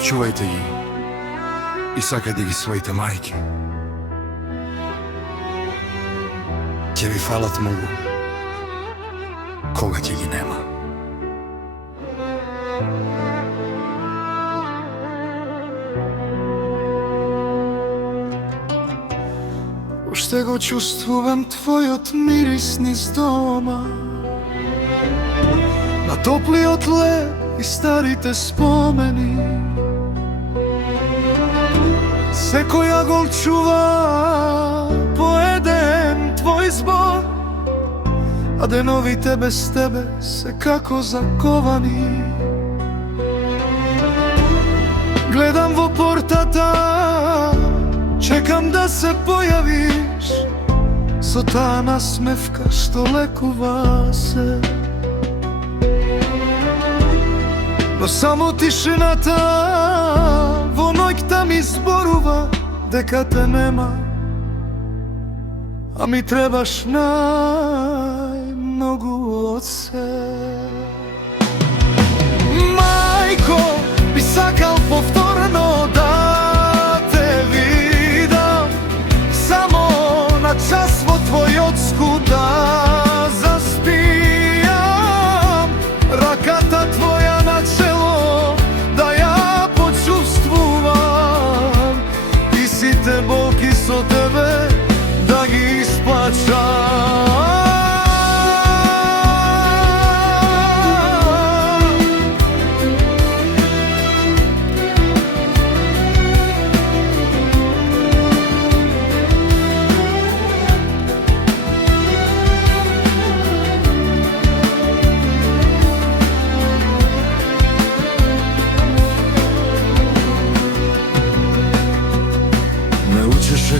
Чувајте ги и сакајте ги своите мајки. Ќе ви фалат многу кога ќе ги нема. Уште го чувствувам твојот мирис низ дома, на топлиот лед и старите спомени. Секој агол чува по еден твој збор, а деновите без тебе се како заковани. Гледам во портата, чекам да се појавиш со таа насмевка што лекува се. Но само тишината во ноќта ми зборува дека те нема, а ми требаш најмногу од се. Мајко, би сакал повторно да те видам, само на час во твојот скут да заспијам, раката твоја на чело да ја почувствувам и сите болки со тебе да ги исплачам.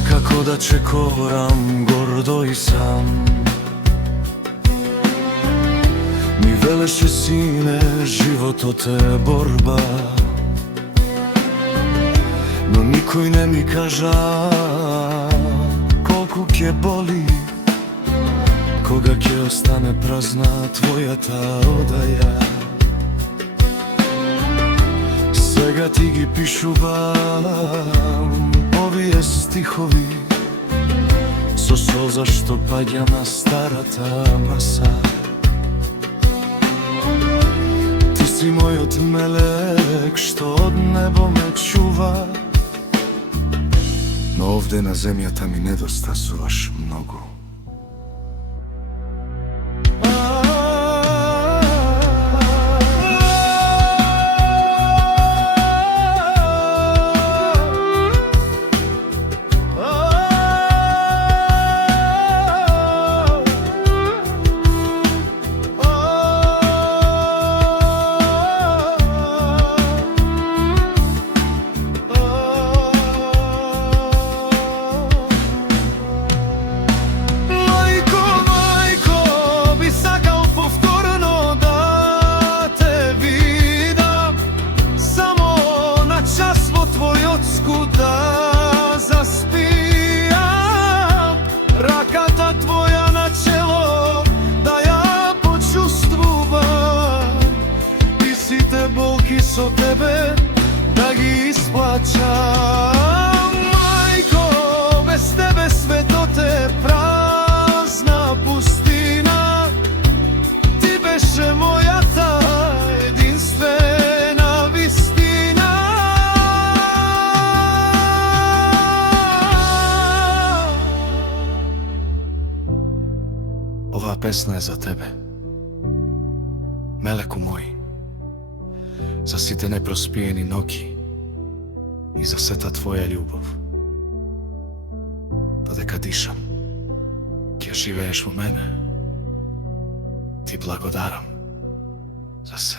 Како да чекорам гордо и сам, ми велеше сине, животот е борба, но никој не ми кажа колку ќе боли кога ќе остане празна твојата одаја. Сега ти ги пишувам овие стихови со солза што паѓа на старата маса. Ти си мојот мелек што од небо ме чува, но овде на земјата ми недостасуваш многу. Да заспијам, раката твоја на чело да ја почувствувам и сите болки со тебе да ги исплачам. Мајко, без тебе светот е празна пустина, ти беше мојата единствена вистина. Оваа песна е за тебе, мелеку мој, за сите непроспиени ноќи и за сета твоја љубов. Додека дишам, ќе живееш во мене, ти благодарам за се.